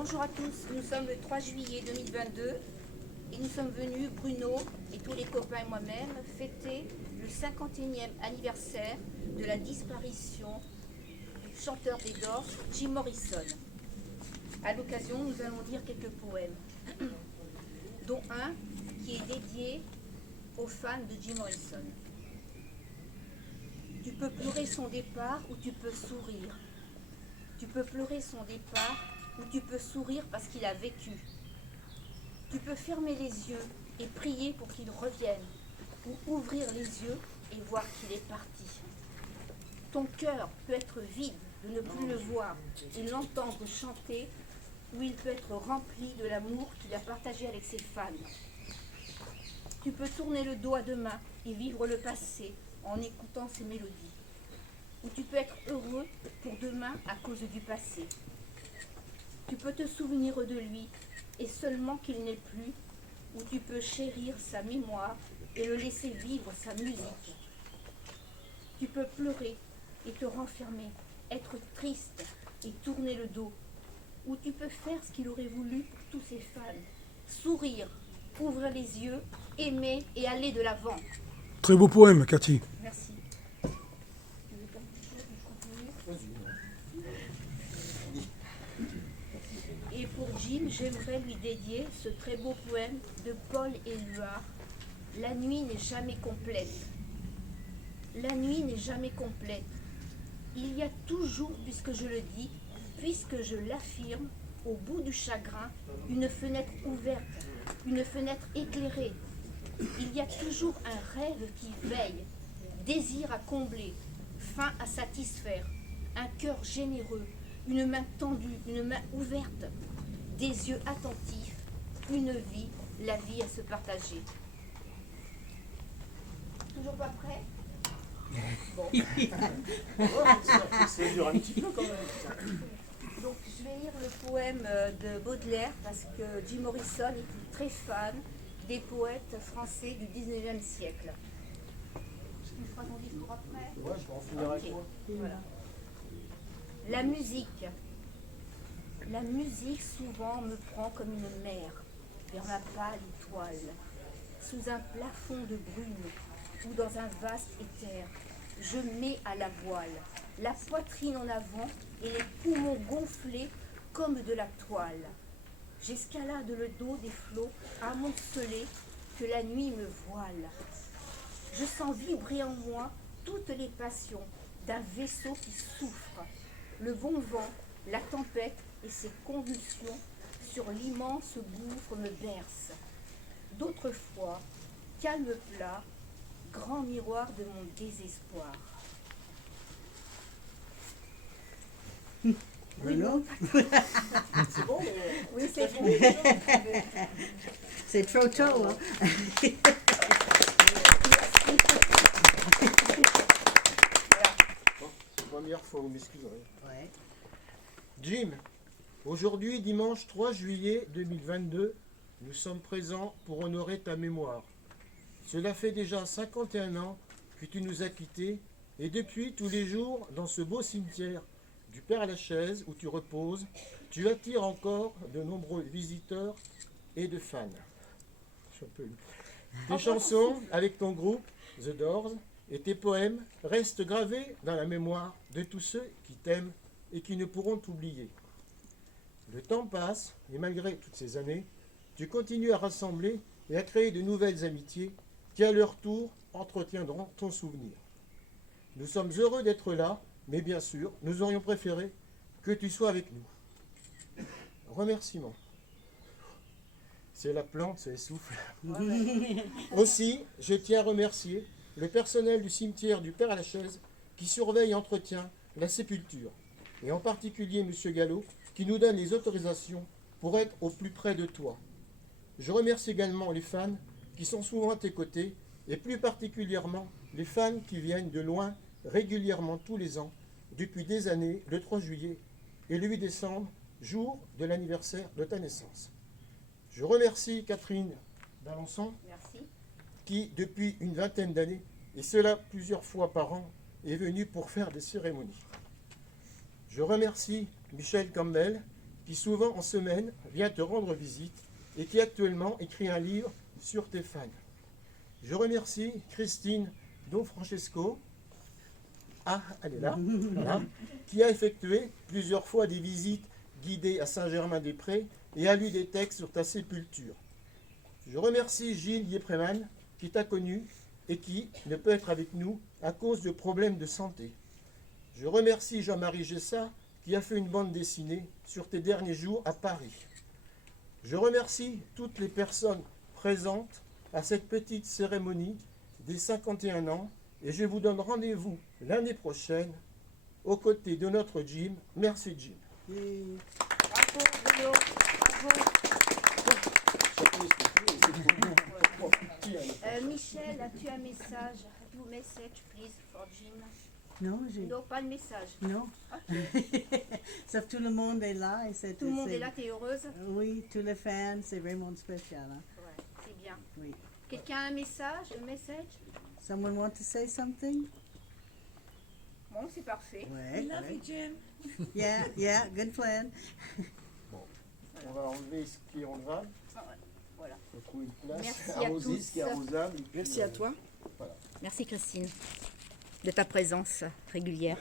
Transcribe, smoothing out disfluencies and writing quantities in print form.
Bonjour à tous, nous sommes le 3 juillet 2022 et nous sommes venus, Bruno et tous les copains et moi-même, fêter le 51e anniversaire de la disparition du chanteur des Doors, Jim Morrison. À l'occasion, nous allons lire quelques poèmes, dont un qui est dédié aux fans de Jim Morrison. Tu peux pleurer son départ ou tu peux sourire. Tu peux pleurer son départ ou tu peux sourire parce qu'il a vécu. Tu peux fermer les yeux et prier pour qu'il revienne, ou ouvrir les yeux et voir qu'il est parti. Ton cœur peut être vide de ne plus le voir et l'entendre chanter, ou il peut être rempli de l'amour qu'il a partagé avec ses fans. Tu peux tourner le dos à demain et vivre le passé en écoutant ses mélodies. Ou tu peux être heureux pour demain à cause du passé. Tu peux te souvenir de lui et seulement qu'il n'est plus, ou tu peux chérir sa mémoire et le laisser vivre sa musique. Tu peux pleurer et te renfermer, être triste et tourner le dos, ou tu peux faire ce qu'il aurait voulu pour tous ses fans, sourire, ouvrir les yeux, aimer et aller de l'avant. Très beau poème, Cathy. Merci. Et pour Jim, j'aimerais lui dédier ce très beau poème de Paul Éluard. La nuit n'est jamais complète. La nuit n'est jamais complète. Il y a toujours, puisque je le dis, puisque je l'affirme, au bout du chagrin, une fenêtre ouverte, une fenêtre éclairée. Il y a toujours un rêve qui veille, désir à combler, faim à satisfaire, un cœur généreux, une main tendue, une main ouverte, des yeux attentifs, une vie, la vie à se partager. Toujours pas prêt? Bon. Ça dure un petit peu quand même. Donc je vais lire le poème de Baudelaire parce que Jim Morrison était très fan des poètes français du 19e siècle. Tu feras ton discours après? Ouais, je vais en finir avec toi. Voilà. La musique. La musique souvent me prend comme une mer vers ma pâle étoile, sous un plafond de brume ou dans un vaste éther. Je mets à la voile, la poitrine en avant et les poumons gonflés comme de la toile. J'escalade le dos des flots amoncelés que la nuit me voile. Je sens vibrer en moi toutes les passions d'un vaisseau qui souffre. Le bon vent, la tempête et ses convulsions sur l'immense gouffre me bercent. D'autres fois, calme plat, grand miroir de mon désespoir. Bruno? C'est bon, mais... Oui, c'est bon. C'est trop tôt, hein? Première fois, vous m'excuserez. Ouais. Jim, aujourd'hui, dimanche 3 juillet 2022, nous sommes présents pour honorer ta mémoire. Cela fait déjà 51 ans que tu nous as quittés, et depuis, tous les jours, dans ce beau cimetière du Père-Lachaise où tu reposes, tu attires encore de nombreux visiteurs et de fans. Tes chansons avec ton groupe, The Doors, et tes poèmes restent gravés dans la mémoire de tous ceux qui t'aiment et qui ne pourront t'oublier. Le temps passe, et malgré toutes ces années, tu continues à rassembler et à créer de nouvelles amitiés qui, à leur tour, entretiendront ton souvenir. Nous sommes heureux d'être là, mais bien sûr, nous aurions préféré que tu sois avec nous. Remerciements. C'est la plante, c'est le souffle. Aussi, je tiens à remercier le personnel du cimetière du Père-Lachaise qui surveille et entretient la sépulture, et en particulier M. Gallo, qui nous donne les autorisations pour être au plus près de toi. Je remercie également les fans qui sont souvent à tes côtés, et plus particulièrement les fans qui viennent de loin régulièrement tous les ans, depuis des années, le 3 juillet et le 8 décembre, jour de l'anniversaire de ta naissance. Je remercie Catherine d'Alençon, Merci. qui, depuis une vingtaine d'années, et cela plusieurs fois par an, est venue pour faire des cérémonies. Je remercie Michel Campbell, qui souvent en semaine vient te rendre visite et qui actuellement écrit un livre sur tes fans. Je remercie Christine Don Francesco, elle est là, voilà, qui a effectué plusieurs fois des visites guidées à Saint-Germain-des-Prés et a lu des textes sur ta sépulture. Je remercie Gilles Yepréman, qui t'a connu et qui ne peut être avec nous à cause de problèmes de santé. Je remercie Jean-Marie Gessa, qui a fait une bande dessinée sur tes derniers jours à Paris. Je remercie toutes les personnes présentes à cette petite cérémonie des 51 ans et je vous donne rendez-vous l'année prochaine aux côtés de notre Jim. Merci Jim. Bravo, Bruno. Bravo. Michel, as-tu un message? Do message, please, for Jim. Non, Non, pas de message. non. Sauf tout le monde est là. Et Tout le monde est là, t'es heureuse? Oui, tous les fans, c'est vraiment spécial. Hein? Ouais, c'est bien. Oui. Quelqu'un a un message? Un message? Someone want to say something? Bon, c'est parfait. Ouais. We love you, Jim. Yeah, good plan. On va enlever ce qui est enlevable. Ah ouais, voilà. On trouve une place Merci à arrosée, tous. ce qui est arrosable. et puis, Merci à toi. Voilà. Merci Christine de ta présence régulière.